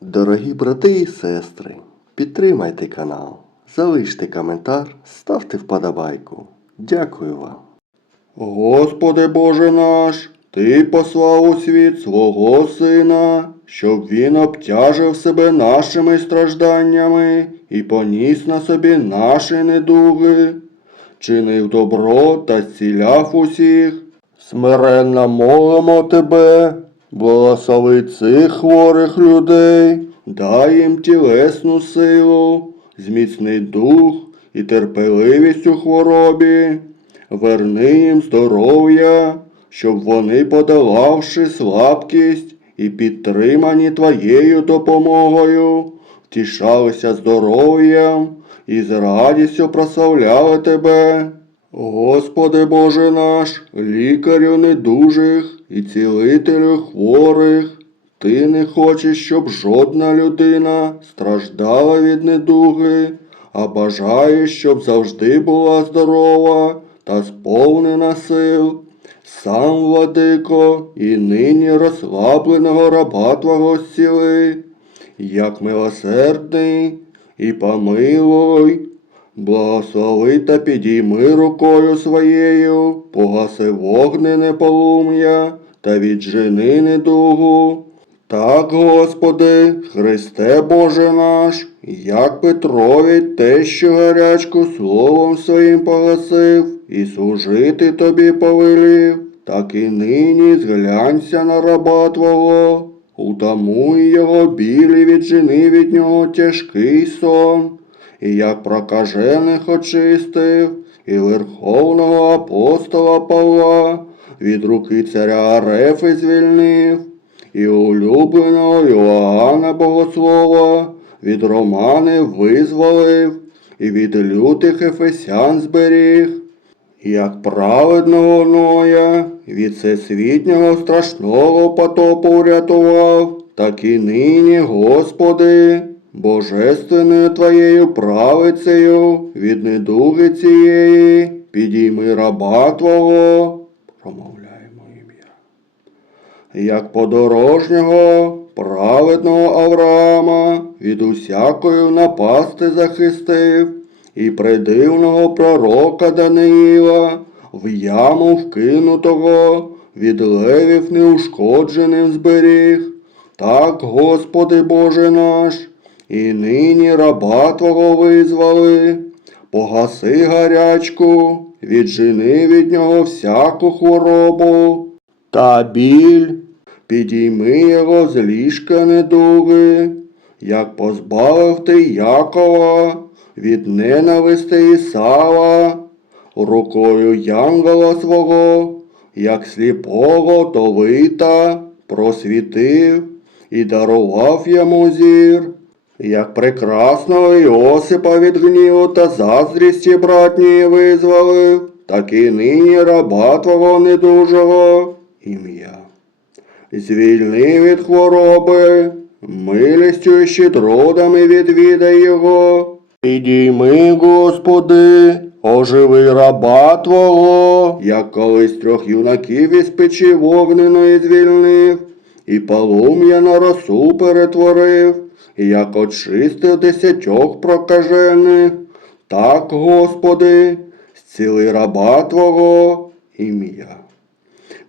Дорогі брати і сестри, підтримайте канал, залиште коментар, ставте вподобайку. Дякую вам. Господи Боже наш, Ти послав у світ свого Сина, щоб Він обтяжив себе нашими стражданнями і поніс на собі наші недуги, чинив добро та зціляв усіх. Смиренно молимо тебе, благослови цих хворих людей, дай їм тілесну силу, зміцни дух і терпеливість у хворобі, верни їм здоров'я, щоб вони, подолавши слабкість і підтримані твоєю допомогою, втішалися здоров'ям і з радістю прославляли тебе. Господи Боже наш, лікарю недужих і цілителю хворих, ти не хочеш, щоб жодна людина страждала від недуги, а бажаєш, щоб завжди була здорова та сповнена сил. Сам, владико, і нині розслабленого раба Твого зціли, як милосердний і помилуй. Благослови та підійми рукою своєю, погаси вогнене полум'я та віджени недугу. Так, Господи, Христе Боже наш, як Петрові те, що гарячку словом своїм погасив, і служити тобі повелів, так і нині зглянься на раба Твого, утамуй його білі віджени від нього тяжкий сон і як прокажених очистив, і верховного апостола Павла від руки царя Арефи звільнив, і улюбленого Йоанна Богослова від Романи визволив, і від лютих ефесян зберіг, як праведного Ноя від всесвітнього страшного потопу врятував, так і нині, Господи, Божественною Твоєю правицею від недуги цієї, підійми раба Твого, промовляємо ім'я. Як подорожнього, праведного Авраама від усякої напасти захистив, і придивного пророка Даниїла в яму вкинутого від левів неушкодженим зберіг. Так, Господи Боже наш, і нині раба Твого визвали, погаси гарячку, віджени від нього всяку хворобу. Та біль, підійми його з ліжка недуги, як позбавив ти Якова від ненависти Ісава, рукою янгола свого, як сліпого Товита просвітив і дарував йому зір, як прекрасного Іосипа від гніву та заздрісті братньої визволив, так і нині раба твого недужого ім'я. Звільни від хвороби, милістю і щедродами відвідай його. Підійми, Господи, оживи раба Твого, як колись трьох юнаків із печі вогненої звільнив, і полум'я на росу перетворив, як очистив десятьох прокажених. Так, Господи, зціли раба Твого ім'я.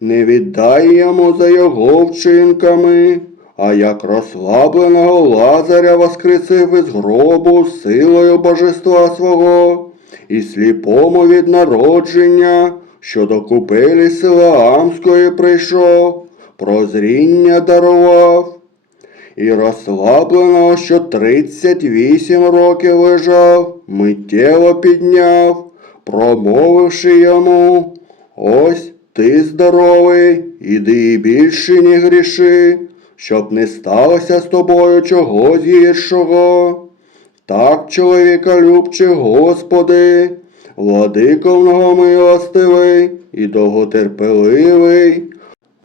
Не віддай йому за його вчинками, а як розслабленого Лазаря воскресив із гробу силою божества свого, і сліпому від народження, що до купелі Силаамської прийшов, прозріння дарував, і розслабленого, що тридцять вісім років лежав, миттєво підняв, промовивши йому, ось ти здоровий, іди і більше не гріши, щоб не сталося з тобою чогось гіршого. Так, чоловіка любче, Господи, владико многомилостивий і довготерпеливий,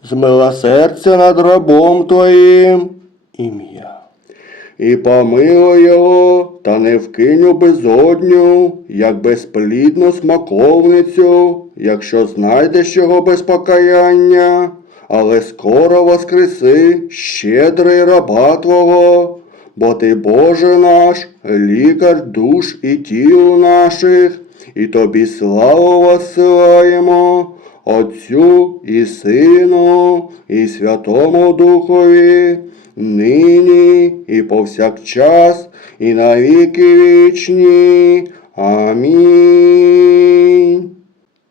змилосердя над рабом Твоїм ім'я. І помилуй його, та не вкинь безодню, як безплідну смаковницю, якщо знайдеш його без покаяння, але скоро воскреси щедрий раба Твого, бо Ти, Боже наш, лікар душ і тіл наших, і Тобі славу воссилаємо, Отцю і Сину, і Святому Духові, нині і повсякчас, і на віки вічні. Амінь.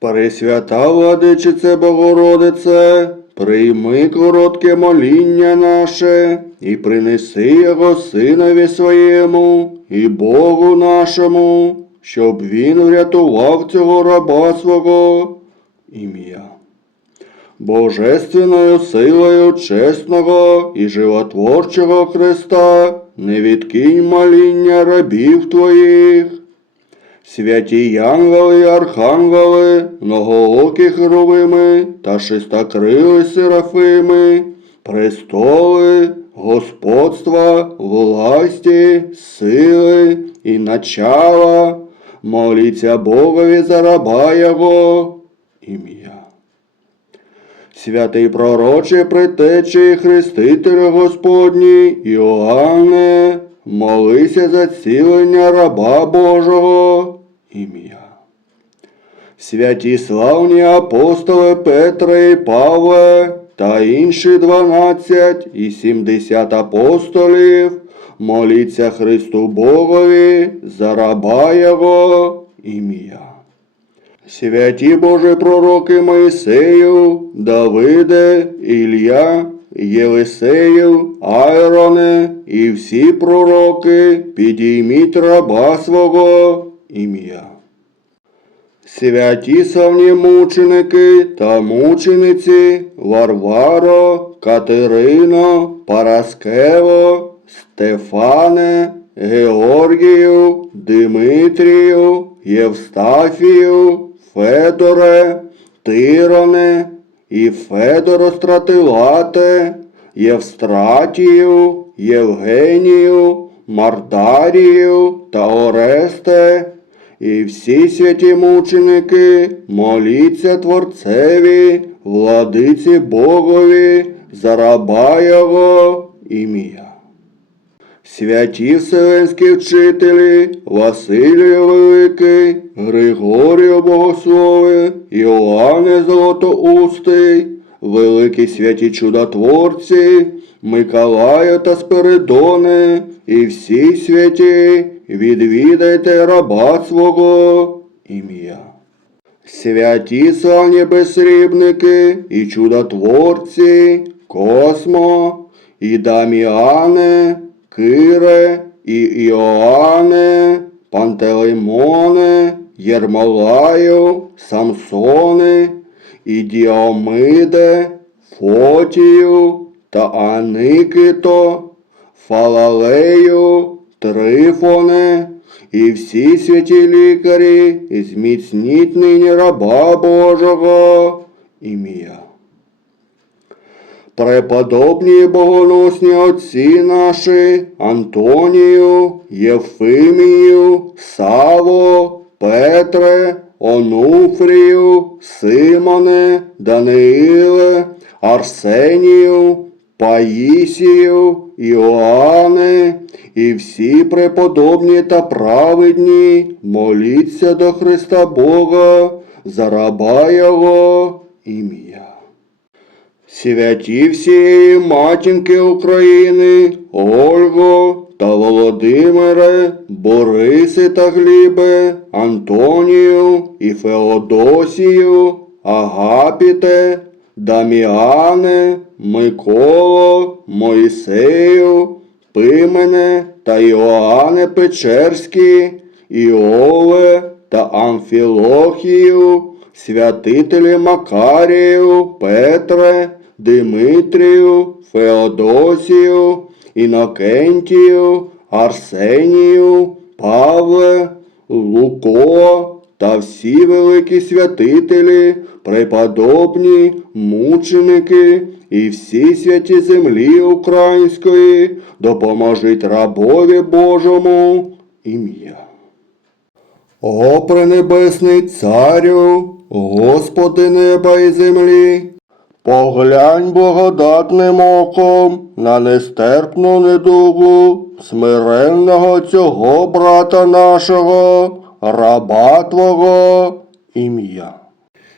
Пресвята владичице Богородице, прийми коротке моління наше і принеси його синові своєму і Богу нашому, щоб він врятував цього раба свого ім'я. Божественною силою чесного і животворчого Христа не відкинь моління рабів твоїх. Святі янголи і архангели, многоокі херовими та шестокрили серафими, престоли, господства, власті, сили і начала, моліться Богові за раба Його ім'я. Святий пророче притечі хрестителю Господній Іоанне, молися за цілення раба Божого ім'я. Святі славні апостоли Петре і Павле та інші дванадцять і сімдесят апостолів, моліться Христу Богові за раба Його ім'я. Святі Божі пророки Моїсею, Давиде, Ілля, Єлисею, Айроне і всі пророки, підійміть раба свого ім'я. Святі славні мученики та мучениці Варваро, Катерино, Параскево, Стефане, Георгію, Димитрію, Євстафію, Федоре, Тироне і Федоро Стратилате, Євстратію, Євгенію, Мардарію та Оресте, і всі святі мученики, моліться Творцеві, владиці Богові, за раба Його ім'я. Святі вселенські вчителі, Василію Великий, Григорію Богослови, Іоанне Золотоустий, великі святі чудотворці, Миколаю та Спиридони, і всі святі, відвідайте раба свого ім'я. Святі славні безсрібники і чудотворці, Космо, і Даміане, Кире, і Іоанне, Пантелеймоне, Єрмолаю, Самсони, і Діомиде, Фотію та Аникито, Фалалею, Трифоне, і всі святі лікарі, і зміцніть нині раба Божого ім'я. Преподобні богоносні отці наші Антонію, Єфимію, Саво, Петре, Онуфрію, Симоне, Даниїле, Арсенію, Паїсію, Іоанне, і всі преподобні та праведні, моліться до Христа Бога, за Його ім'я. Святі всієї матінки України, Ольго та Володимире, Борисе та Глібе, Антонію і Феодосію, Агапіте, Даміане, Миколо, Моїсею, Пимене та Іоанне Печерські, Іове та Амфілохію, святителі Макарію, Петре, Димитрію, Феодосію, Інокентію, Арсенію, Павле, Луко та всі великі святителі, преподобні, мученики і всі святі землі української, допоможіть рабові Божому ім'я. О, пренебесний царю, Господи неба і землі, Поглянь благодатним оком на нестерпну недугу смиренного цього брата нашого, раба Твого ім'я.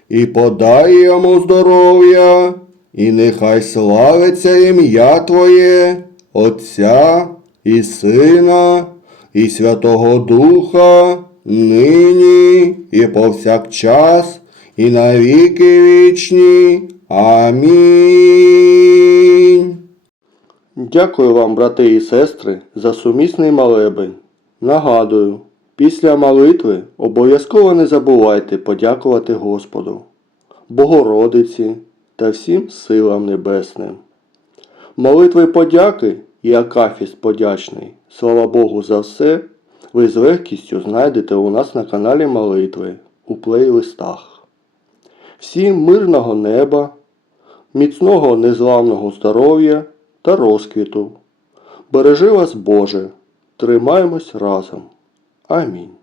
І подай йому здоров'я, і нехай славиться ім'я Твоє, Отця і Сина, і Святого Духа, нині і повсякчас, і на віки вічні. Амінь. Дякую вам, брати і сестри, за сумісний молебень. Нагадую, після молитви обов'язково не забувайте подякувати Господу, Богородиці та всім силам небесним. Молитви подяки і акафіст подячний. Слава Богу за все. Ви з легкістю знайдете у нас на каналі Молитви у плейлистах. Всім мирного неба, міцного незламного здоров'я та розквіту. Бережи вас Боже, тримаємось разом. Амінь.